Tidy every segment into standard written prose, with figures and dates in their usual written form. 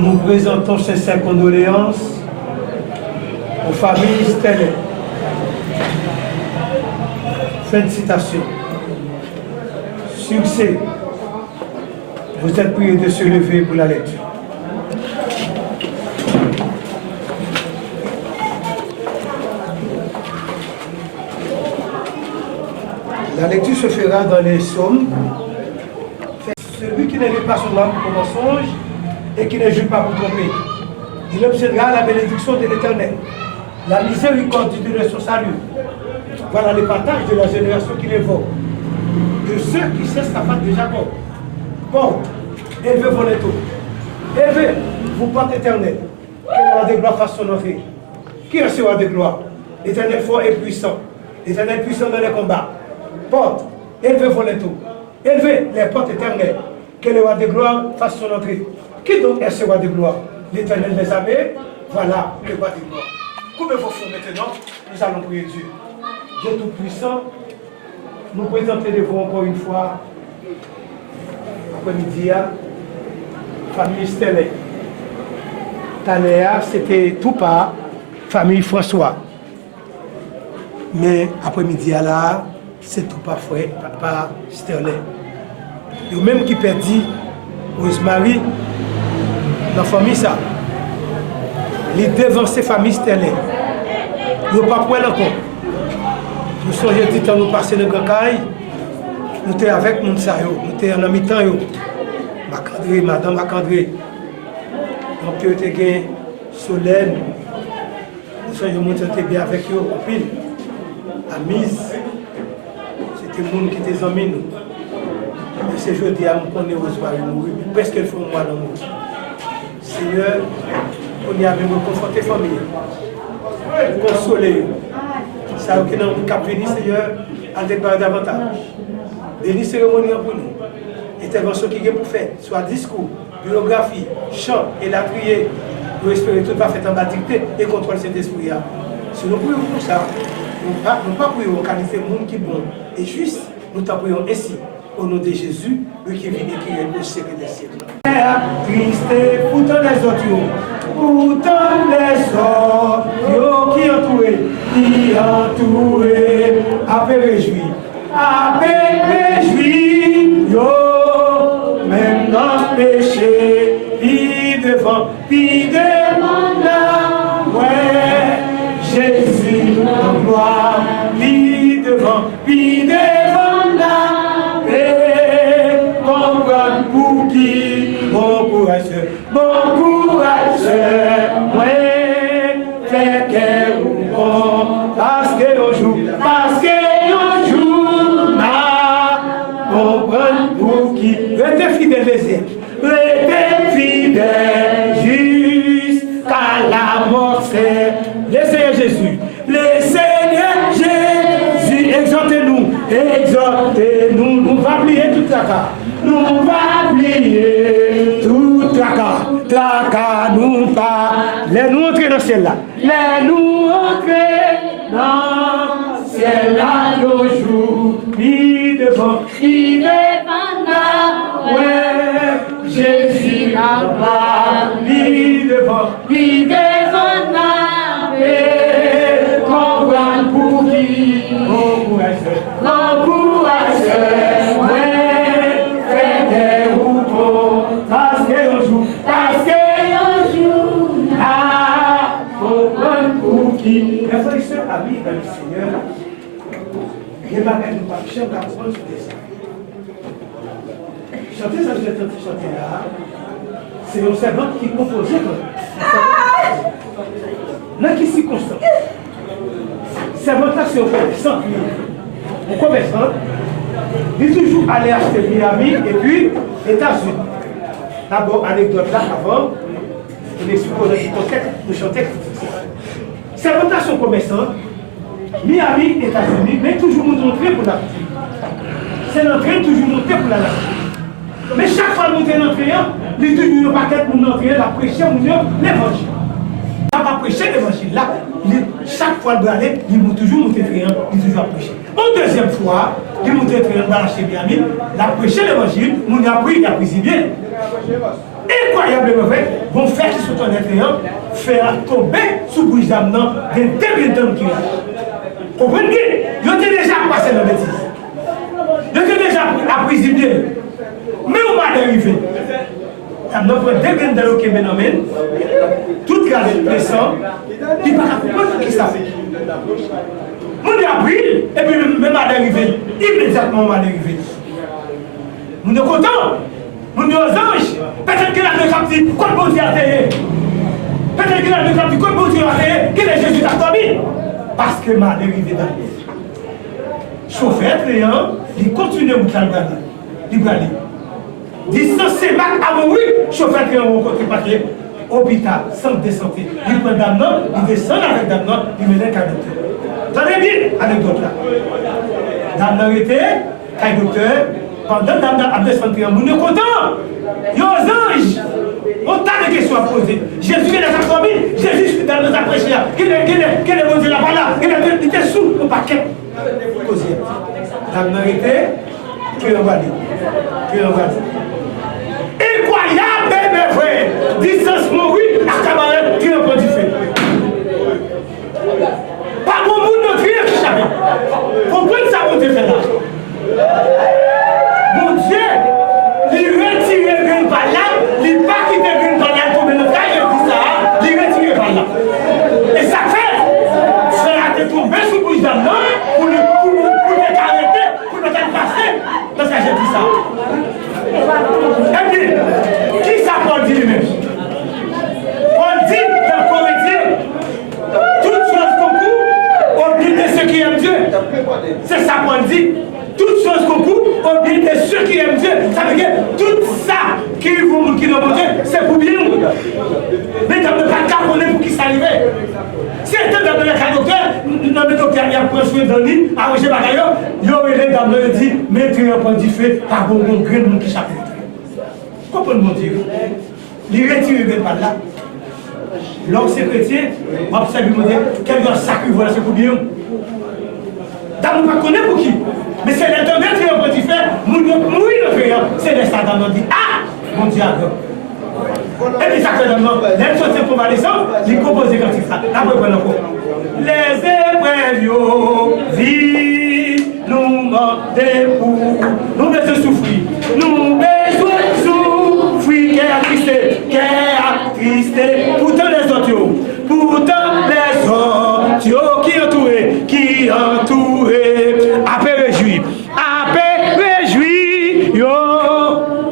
Nous présentons sincères condoléances aux familles stellaires. Fin de citation. Succès. Vous êtes priés de se lever pour la lecture. La lecture se fera dans les psaumes. Celui qui ne lit pas son âme pour mensonge et qui ne juge pas pour tromper, il obtiendra la bénédiction de l'Éternel, la miséricorde de son salut. Voilà les partages de la génération qu'il évoque, de ceux qui cessent la face de Jacob. Porte, élevez vos lettres, élevez vos portes éternelles, que le roi de gloire fasse son entrée. Qui est ce roi de gloire? L'Éternel fort et puissant, l'Éternel puissant dans les combats. Porte, élevez vos lettres, élevez les portes éternelles, que le roi de gloire fasse son entrée. Qui donc est ce roi de gloire? L'Éternel des armées, voilà le roi de gloire. Coupez vos fous maintenant, nous allons prier Dieu. Dieu Tout-Puissant, nous présentons devant encore une fois, après-midi, famille stellaire. Tanéa, c'était tout pas, famille François. Mais après-midi, là, c'est tout pas frère, papa stellaire. Et même qui perdit Rosemary, dans la famille, ça. Les devancer famille stellaire. Nous ne pas prendre encore. Nous sommes dit quand nous passons dans le Grand Caille, nous sommes avec nous, nous sommes en mi-temps. Macandré, madame Macandré. Donc, nous sommes Solène. Nous sommes bien avec eux, copine. Amise. C'était le monde qui était amis nous. Et c'est jeudi à nous connaître aux mourir. Parce qu'elle fait moi dans nous. Seigneur, on y a même conforté la famille. Consoler. Ça qui nous cap venir, Seigneur, à déclarer davantage. Bénis cérémonie pour nous. Intervention qui est pour faire, soit discours, biographie, chant et la prière. Nous espérons tout va faire en bas dictée et contrôle cet esprit. Si nous prions pour ça, nous ne pas prions en qualité de monde qui est bon et juste, nous t'en prions ainsi. Au nom de Jésus, lui qui vient écrire au siècle des siècles. Triste, pourtant les autres, qui entouré, après réjoui, yo, même dans le péché, puis devant là, ouais, Jésus en gloire, puis devant là, et comprendre pour qui, bon courage, ouais, fait qu'elle ou bon, parce que l'on joue, comprendre pour qui, restez fidèle les siècles, restez fidèle jusqu'à la mort, c'est le Seigneur Jésus, exaltez-nous, nous va plier toute la carte, nous pas, les nous entrer dans ciel-là, nos jours, puis devant là, ouais, Jésus là-bas, puis devant là, et comprendre pour qui, amis dans le Seigneur, je ne m'arrête pas, je vais apprendre sur ça. Chanter ça, je vais chanter là, c'est un servant qui composait. Dans quelle circonstance? Servant là, c'est un commerçant. Un commerçant, il est toujours allé acheter Miami et puis États-Unis. D'abord, anecdote là avant, on explique le contexte, nous chanter. Servant là, son commerçant. Miami, États-Unis, mais toujours nous montrer pour la c'est l'entrée toujours monter pour la mais chaque fois que nous sommes entrés, nous avons toujours un paquet pour nous entrer, la prêcher l'évangile. On va prêcher l'évangile là, chaque fois que nous allons, ils vont toujours monter friand, ils toujours prêcher. Une deuxième fois, ils vont monter friand dans la chez Miami, la prêcher l'évangile, nous avons appris, il a pris si bien. incroyablement vrai, vont faire qui sont en intérieur, faire tomber sous bouche d'âme des deux d'hommes qui ont. Comprenez? Ils ont déjà passé dans la bêtise. Ils ont déjà apprisonné. Mais on va arriver. Nous prenons deux d'hommes qui m'emmènent, toute la pression, ils ne peuvent pas comprendre qui ça fait. On a appris, et puis même à l'arrivée, immédiatement on va arriver. Nous sommes contents, nous sommes aux anges. Peut-être qu'il a fait captif, quoi de bon Dieu a fait. Peut-être qu'il a fait captif, quoi de bon Dieu a fait, qu'il est Jésus d'Artomie. Parce que m'a arrivé dans le chauffeur, il continue à vous parler. Distance c'est mal à mourir, chauffeur qui est rencontré par hôpital, centre de santé. Il prend d'amnon, il descend avec d'amnon, il met un docteur. Tenez bien, anecdote là. D'amnon était, un docteur, pendant d'amnon a descendu, nous sommes contents. Yo anges, on t'a des questions à poser. Jésus est dans sa famille, Jésus est dans nos appréciés. Quel est mon Dieu là-bas là? Il était sous au paquet. D'amnon était, tu es envoyé. Incroyable, mais vrai. Distance mourir, à cabaret, qui n'a pas du fait. Pas bon monde de crier qui savait. Comprenez ça, mon Dieu fait là. Mon Dieu, il retire le grain par là, il pas quitter le grain par là, comme le frère, il dit ça, il retire par là. Et ça fait, frère a tombé sous bouche d'âme, pour le arrêter, pour le faire passer. Parce que j'ai dit ça. Et bien, qui ça Paul dit lui-même? Paul dit dans Corinthiens, toutes choses concourent au bien de ceux qui aiment Dieu. C'est ça Paul dit. Toutes choses concourent au bien de ceux qui aiment Dieu. Ça veut dire tout ça qui nous montrent, c'est pour bien. Mais dans le cas on est pour qui ça arrive. Si c'était dans le cas docteur, le docteur il a pris soin de lui, à Roger Bagaillon, il aurait dans le dit, mettez un point du feu, par bon grain de qui s'appelle. Comprenez mon Dieu. Il retire le par là. L'homme c'est chrétien, on observe mon Dieu, quelqu'un sacré, voilà, c'est pour bien. Dans nous pas connaître pour qui. Mais c'est l'éternel qui a petit fait, mourir le payant. C'est les satans qui disent, ah, mon Dieu, et puis ça fait dans le monde, les choses sont convalescentes, ils composent comme ça. Après, prenons encore. Les épreuves, vie, nous mandons pour, nous besoin souffrir, nous besoin souffrir, qui est attristé, pourtant les autres, qui entourent, après réjouir, yo,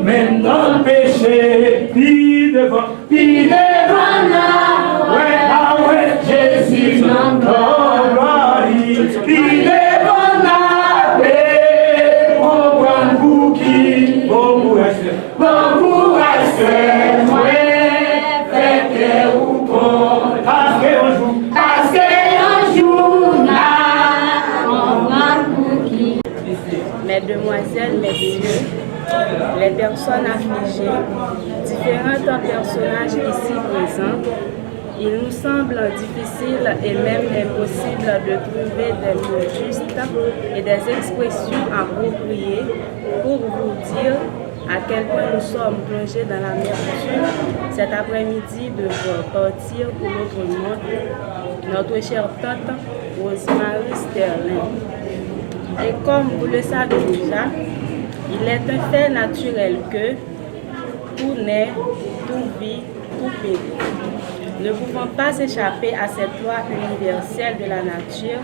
maintenant péché, puis devant là, ouais, Jésus, non, gloire, puis devant là, et on prend pour qui, bon courage, ouais, faites ou bon, parce qu'un jour, là, on prend pour qui. Mesdemoiselles, messieurs, les personnes affligées, différents personnages ici présents, il nous semble difficile et même impossible de trouver des mots justes et des expressions appropriées pour vous dire à quel point nous sommes plongés dans l'amertume cet après-midi de voir partir pour notre monde notre chère tante Rosemary Sterling. Et comme vous le savez déjà, il est un fait naturel que tout naît, tout vit, tout périt. Ne pouvant pas échapper à cette loi universelle de la nature,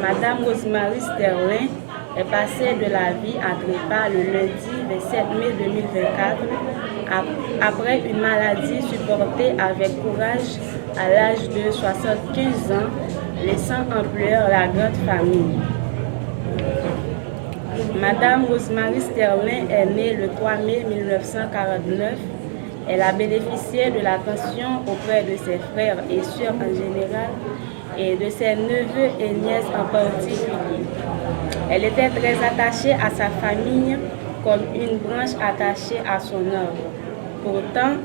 Madame Rosemary Sterling est passée de la vie à trépas le lundi 27 mai 2024 après une maladie supportée avec courage à l'âge de 75 ans, laissant en pleurs la grande famille. Madame Rosemary Sterling est née le 3 mai 1949. Elle a bénéficié de l'attention auprès de ses frères et sœurs en général et de ses neveux et nièces en particulier. Elle était très attachée à sa famille comme une branche attachée à son arbre. Pourtant,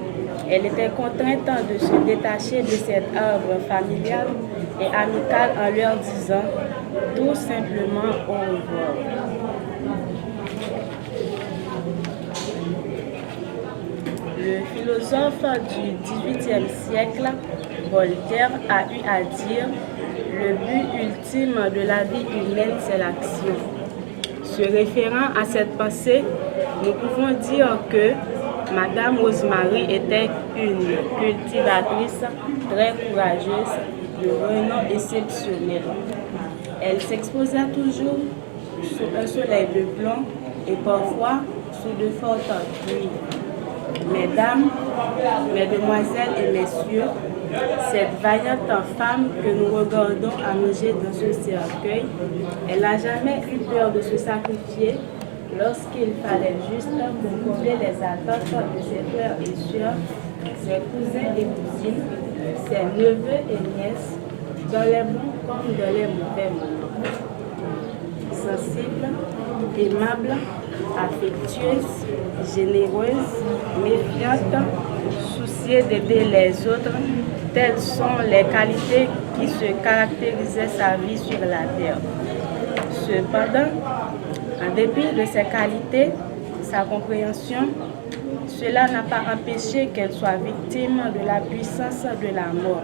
elle était contrainte de se détacher de cet arbre familial et amical en leur disant tout simplement au revoir. Le philosophe du XVIIIe siècle, Voltaire, a eu à dire « Le but ultime de la vie humaine, c'est l'action ». Se référant à cette pensée, nous pouvons dire que Madame Rosemary était une cultivatrice très courageuse, de renom exceptionnel. Elle s'exposa toujours sous un soleil de plomb et parfois sous de fortes pluies. Mesdames, mesdemoiselles et messieurs, cette vaillante femme que nous regardons allongée dans ce cercueil, elle n'a jamais eu peur de se sacrifier lorsqu'il fallait juste pour combler les attentes de ses frères et sœurs, ses cousins et cousines, ses neveux et nièces, dans les bons comme dans les mauvais moments. Sensible, aimable, affectueuse, généreuse, méfiante, soucieuse d'aider les autres, telles sont les qualités qui se caractérisaient sa vie sur la terre. Cependant, en dépit de ses qualités, sa compréhension, cela n'a pas empêché qu'elle soit victime de la puissance de la mort.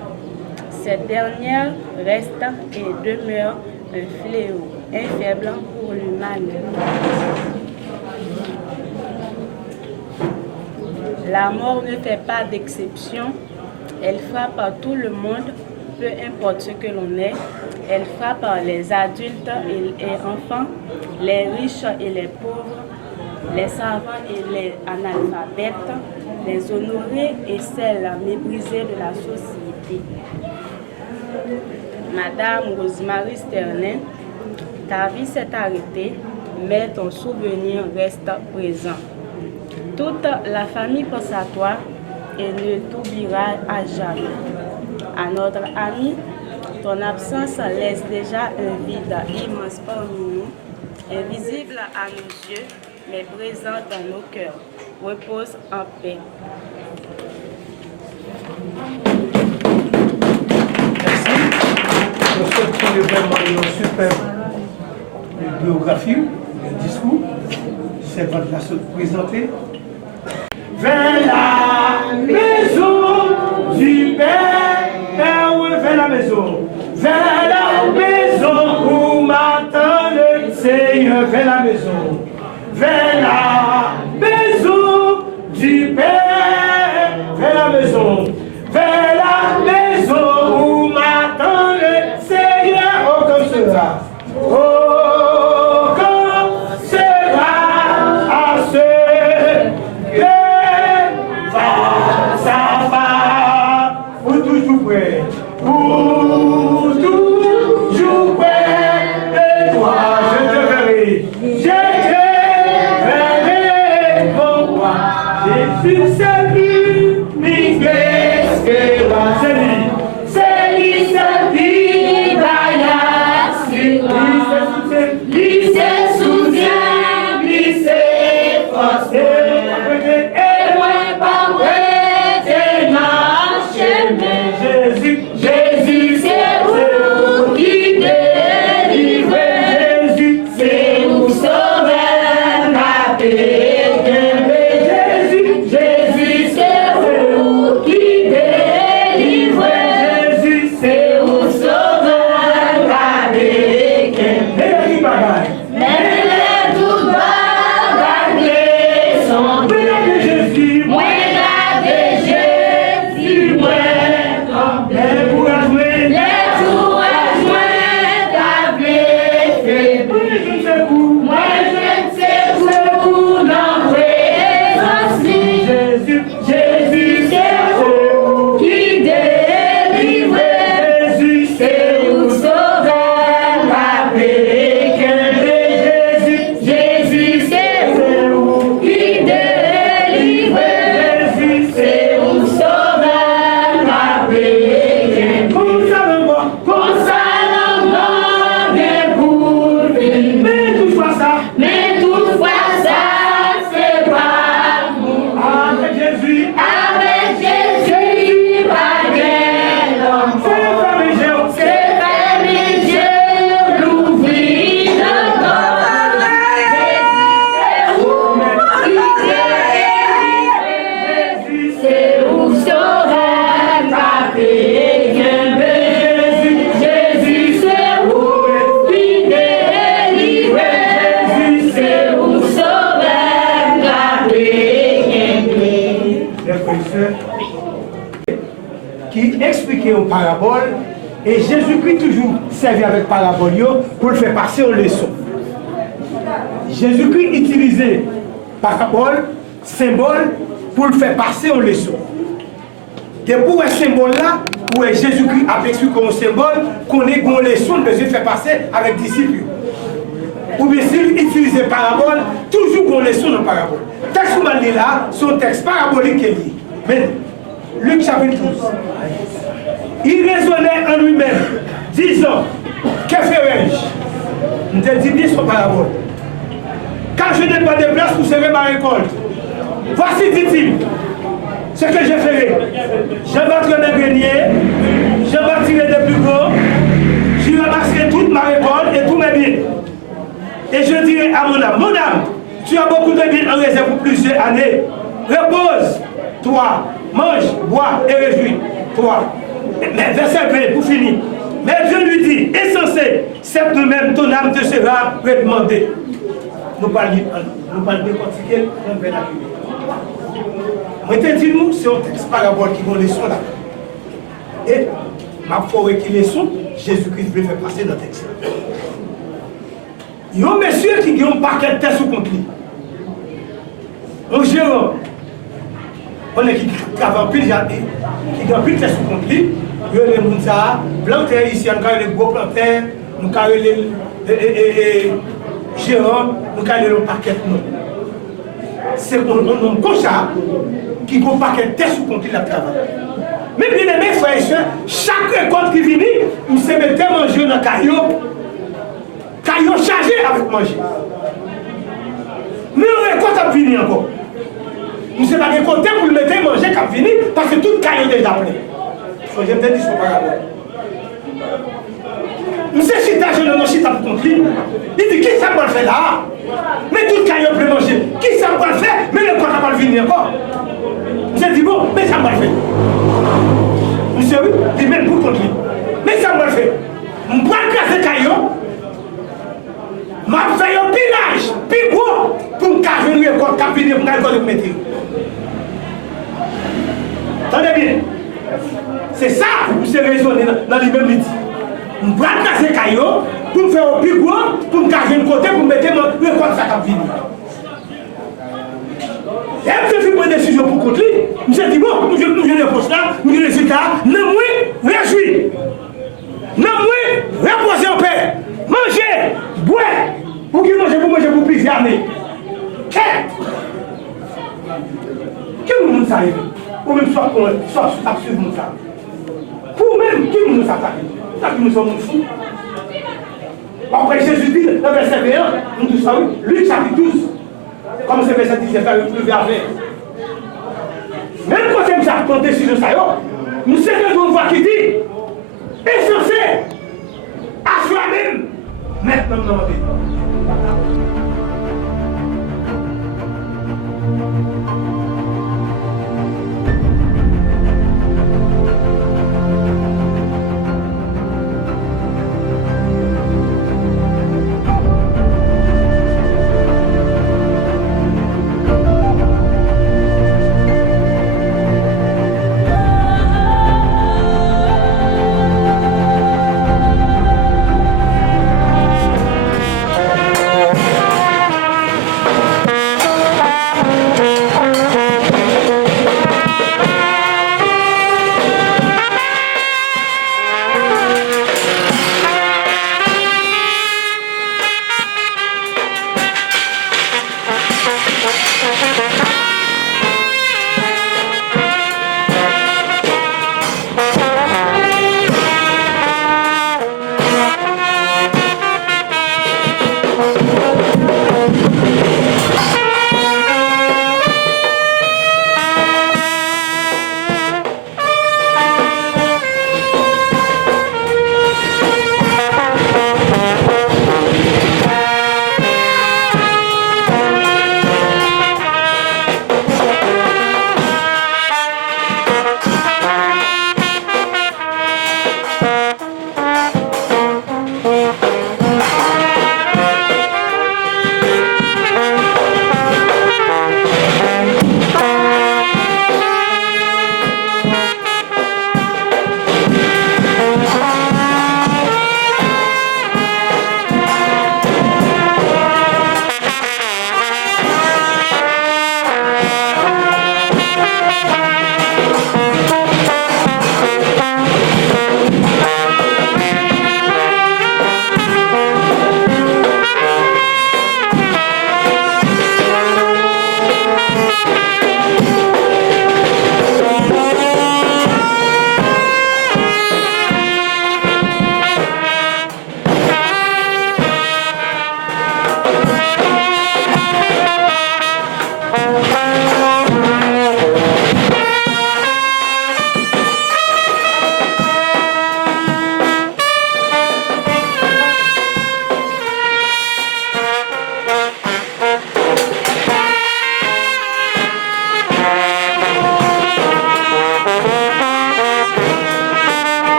Cette dernière reste et demeure un fléau infaible pour l'humanité. La mort ne fait pas d'exception, elle frappe tout le monde, peu importe ce que l'on est. Elle frappe les adultes et enfants, les riches et les pauvres, les savants et les analphabètes, les honorés et celles méprisées de la société. Madame Rosemary Sterling, ta vie s'est arrêtée, mais ton souvenir reste présent. Toute la famille pense à toi et ne t'oubliera à jamais. À notre ami, ton absence laisse déjà un vide immense parmi nous, invisible à nos yeux, mais présent dans nos cœurs. Repose en paix. Merci. Je souhaite que vraiment une superbe biographie, un discours. C'est votre la présenter. Vers la maison du Père, vers la maison. Vers la maison où m'attend le Seigneur, vers la maison. Vers la maison du Père, vers la maison. Vers la maison où m'attend le Seigneur. Oh, comme cela. Oh, comme cela à ce que va sa femme. Pour toujours près. Pour toujours près de toi. Je te verrai. Je te verrai, mon roi. Jésus, c'est lui, l'espérance. C'est lui, c'est lui, c'est lui, expliquer une parabole. Et Jésus-Christ toujours servi avec parabole pour le faire passer en leçon. Jésus-Christ utilisait parabole, symbole, pour le faire passer en leçon. Et pour un symbole là, où Jésus-Christ a expliqué comme symbole, qu'on ait une leçon de faire passer avec les disciples. Ou bien s'il utilisait parabole, toujours qu'on leçon dans parabole. Le texte qu'on dit là, son texte parabolique est lié. Mais, Luc chapitre 12. Il raisonnait en lui-même, disant, que ferai-je? Je dis bien son parabole. Car je n'ai pas de place pour servir ma récolte. Voici, dit-il, ce que je ferai. Je battrai mes greniers, je bâtirai des plus gros, je ramasserai toute ma récolte et tous mes biens. Et je dirai à mon âme, tu as beaucoup de biens en réserve pour plusieurs années. Repose, toi, mange, bois et réjouis-toi. Mais verset 20, pour finir. Mais Dieu lui dit, insensé, certes même ton âme te sera réprimandée. Nous parlons de décortiquer, on va la moi, je te dis, nous, c'est un texte parabole qui vont les sons là. Et, ma foi, qui les sons, Jésus-Christ veut faire passer dans le texte. Il y a un monsieur qui a un paquet de tests sous compte. Un gérant, on est qui travaille plus, qui a plus de tests sous compte. Il y a des gens plantaires ici, on a les gros plantaires, nous avons les gérants, nous avons les paquets de nous. C'est un homme comme ça qui a un paquet de tests sous compte de travail. Mais bien aimé, frères et sœurs, chaque récolte qui vient, nous se mettons manger dans le caillou. Caillou chargé avec manger. Mais on récolte à venir encore. Nous ne sommes pas récoltés pour le mettre manger qu'à venir parce que tout caillou est déjà plein. Je me dis son parabole. Nous sommes chita, je ne chita pour conclure. Il dit, qui ça va le faire là? Mais tout caillou peut manger. Qui ça va le faire? Mais le corps n'a pas venir encore. J'ai dit, bon, mais ça va le faire. Monsieur, oui, il dit, même pour conclure. Mais ça va le faire. On prend le caillou. Je fais un pilage, plus gros, pour me cacher une récolte, pour me cacher une météo. Attendez bien. C'est ça que je raisonné dans les mêmes midi. Je prends le caillou, pour me faire un plus gros, pour me cacher une côté, pour me mettre une récolte, ça va venir. Et je fais une décision pour contre lui. Je me dis, bon, nous j'ai le poste là, nous j'ai le résultat, non, moi, réjouis. Non, moi, reposer en paix. Manger, boire. Pour qui manger pour plusieurs années. Qu'est-ce que vous savez? Ou même soit suivre mon ça. Pour même qui nous attaque? Ça que nous sommes fous. Après Jésus dit, dans le verset 21, nous tous savons, Luc chapitre 12, comme ce verset 17, le vers 20. Même quand c'est ça, quand décision ça, nous savons une voix qui dit, insensé, à soi-même, maintenant dans la vie.